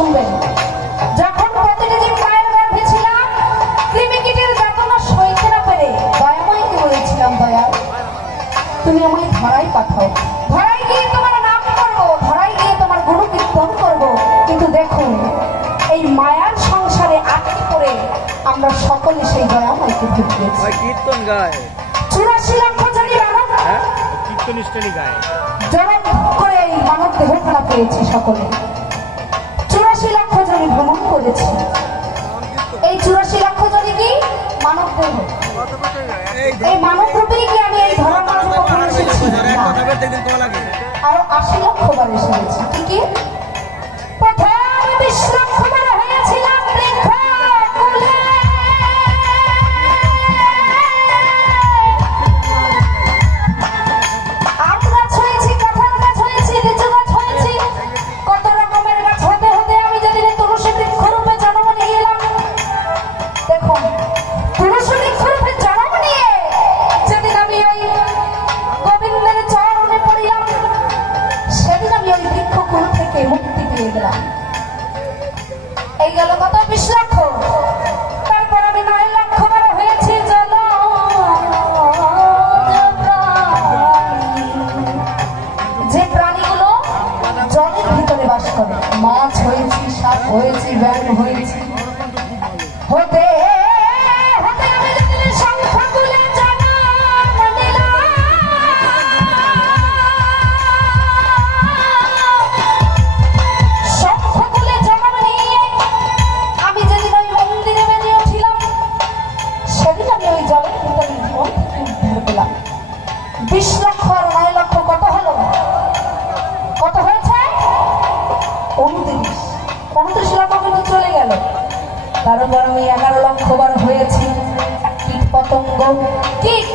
শুনবেন। যখন প্রতিটি দিন মায়ের গর্ভে ছিলাম, কৃমিকীটের যাতনা সইতে না পেরে দয়াময়কে বলেছিলাম, দয়া তুমি আমায় ধরাই পাঠাও, ধরাই গিয়ে তোমার নাম করবো, ধরাই গিয়ে তোমার গুরু কীর্তন করবো। কিন্তু দেখুন এই মায়ার সংসারে আটকে পড়ে আমরা সকলে সেই দয়াময়কে ভুলিয়েছি। কীর্তন গায় 84 লক্ষ জনই মানব কীর্তনিষ্ঠানি গায় জনম করে এই মানব দেহ খারাপ পেয়েছি সকলে। 84 লক্ষ জনই ভ্রমণ করেছি। এই 84 লক্ষ জনই কি মানব দেহ, এই মানব রূপেই কি আমি এই ধরার মাঝে কখনো এসেছি? আরো 80 লক্ষ বার এসে গেছি। কি কি প্রথম 20 লক্ষ বার হয়েছিলাম বৃক্ষকুলে, আম গাছ হয়েছি, কাঁঠাল গাছ হয়েছি, লিচু গাছ হয়েছি, কত রকমের গাছ হতে হতে আমি যেদিন তুলসী বৃক্ষরূপে জন্ম নিয়ে এলাম। দেখুন তুলসী বৃক্ষরূপে জন্ম নিয়ে যেদিন আমি ওই গোবিন্দের চরণে পড়িলাম, সেদিন আমি ওই বৃক্ষকুল থেকে মুক্তি পেয়ে গেলাম। এই গেল কত 20 লক্ষ। তারপর আমি 9 লক্ষ বার হয়েছি জল, যে প্রাণীগুলো জলের ভিতরে বাস করে, মাছ হয়েছি, সাপ হয়েছি, ব্যাঙ হয়েছি, হতে হতে আমি যেদিন শঙ্খকুলে জন্ম নিলাম, শঙ্খকুলে জন্ম নিয়ে আমি যেদিন ওই মন্দিরে বেজে উঠিলাম, সেদিন আমি ওই জলের ভিতরে জীবন থেকে উদ্ধার পেলাম। 20 লক্ষ আর 9 লক্ষ কত হলো? কত হয়েছে? 29 লক্ষ কিন্তু চলে গেল। তারপর আমি 11 লক্ষ বার হয়েছি কীট পতঙ্গ, কীট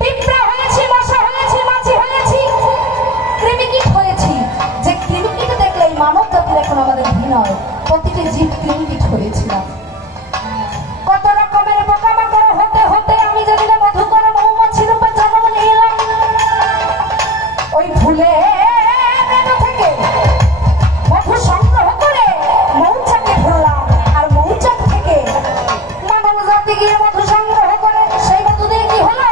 পিঁপড়া হয়েছি, মশা হয়েছি, মাছি হয়েছি, কৃমিকীট হয়েছি। যে কৃমিকীট দেখলে এই মানব জাতির এখন আমাদের ঘৃণা, প্রতিটি জীব কৃমিকীট হয়েছিলাম। কত রকমের পোকামাকড় হতে হতে আমি যেদিন মধুকর মৌমাছি রূপে জন্ম নিয়ে এলাম, ওই ফুলে থেকে মধু সংগ্রহ করে মৌচাকে ভরলাম, আর মৌচাক থেকে মানব জাতি গিয়ে মধু সংগ্রহ করে সেই মধু দিয়ে কি হলো?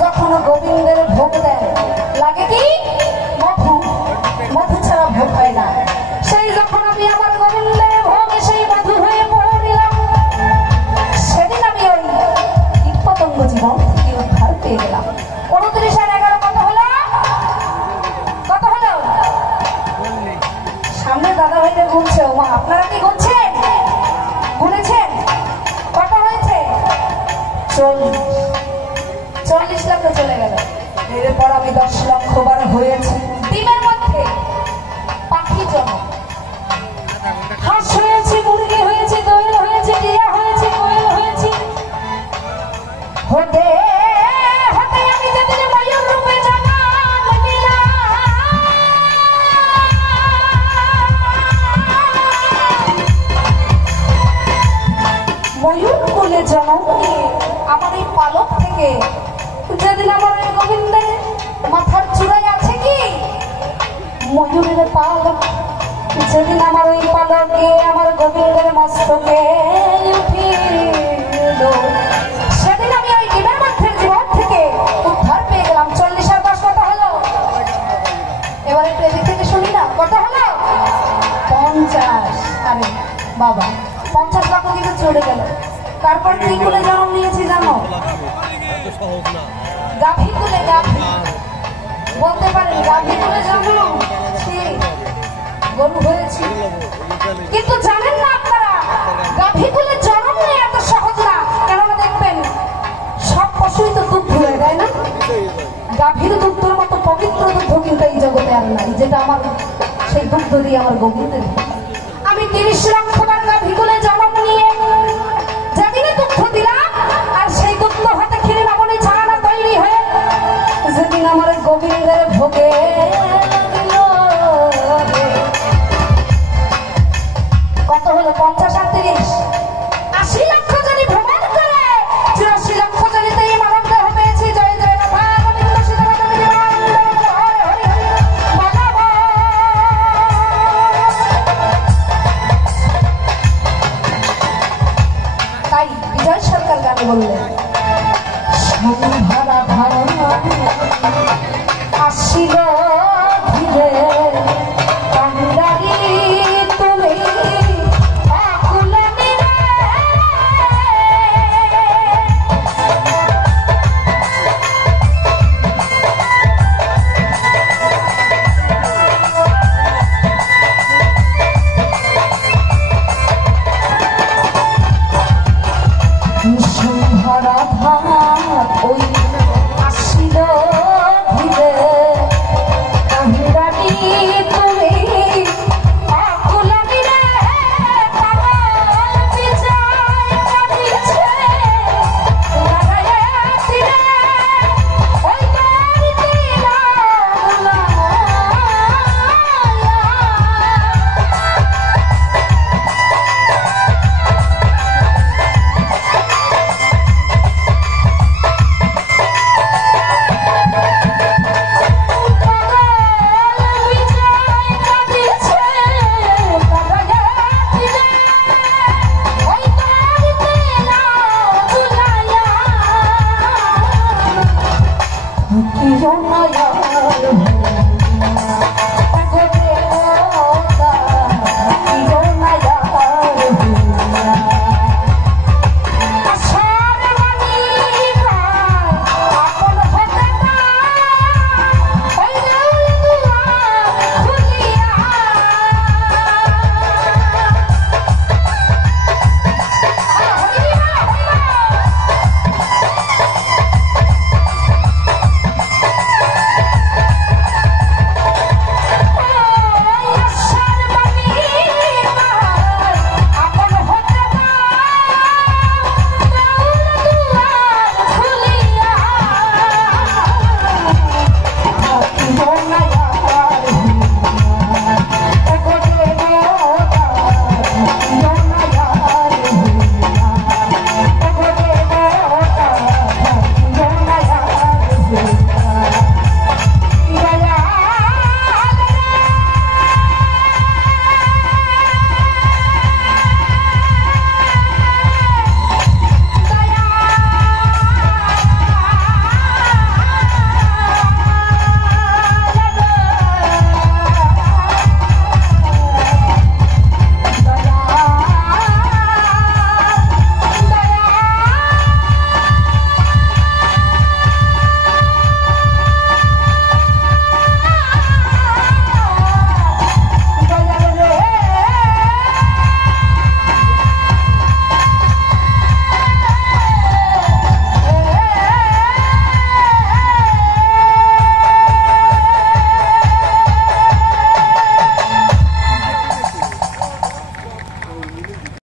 যখন গোবিন্দের ভোগ দেয় লাগে কি মধু, মধু ছাড়া ভোগ হয় না। সেই যখন আমি আমার গোবিন্দের ভোগে সেই মধু হয়ে পড়লাম, সেদিন আমি ওই কীট পতঙ্গ জীবন থেকে উদ্ধার পেয়ে গেলাম। 29 আর 11 কত হলো? কত হলো? সামনে দাদা ভাইদের গুনছে। ও মা, আপনারা কি গুনছেন? গুনেছেন? কত হয়েছে? 40 লক্ষ চলে গেল। এরপর আমি 10 লক্ষ বার হয়েছি ডিমের মধ্যে পাখি জন্ম, হাঁস হয়েছি, মুরগি হয়েছি, দোয়েল হয়েছি, টিয়া হয়েছি, কোয়েল হয়েছি, হতে হতে আমি যেদিন ময়ূর রূপে জন্ম নিলাম, ময়ূর কুলে জন্ম নিয়ে আমার এই পালক থেকে যেদিন আমার ওই গোবিন্দের মাথার চূড়ায় আছে কি ময়ূরের পালক, যেদিন আমার ওই পালকে আমার গোবিন্দের মস্তকে উঠিল, সেদিন আমি ওই ডিমের মধ্যে জীবন থেকে উদ্ধার পেয়ে গেলাম। 40 আর 10 কত হলো? এবার একটু এদিক থেকে শুনি না, কত হলো? 50। আরে বাবা, 50 লক্ষ কিন্তু চলে গেল। তারপর কি কুলে জন্ম নিয়েছি জানো? গাভী কুলে, গাভী বলতে পারেন, গাভী কুলে জন্ম গরু হয়েছি। কিন্তু জানেন না আপনারা, গাভী কুলে জন্ম নেই এত সহজ না। কেননা দেখবেন সব পশুই তো দুধ হয়ে যায় না, গাভীর দুধের মতো পবিত্র দুধ কিন্তু এই জগতে আর নাই, যেটা আমার সেই দুধ দিয়ে আমার গোবিন্দের। আমি 30 লক্ষ বার গাভী কুলে জন্ম নিয়ে যেদিনে দুধ দিলাম, আর সেই দুধ হাতে ক্ষীর নামনি ছাড়ানো তৈরি হয়ে যেদিন আমার গোবিন্দের ভোগে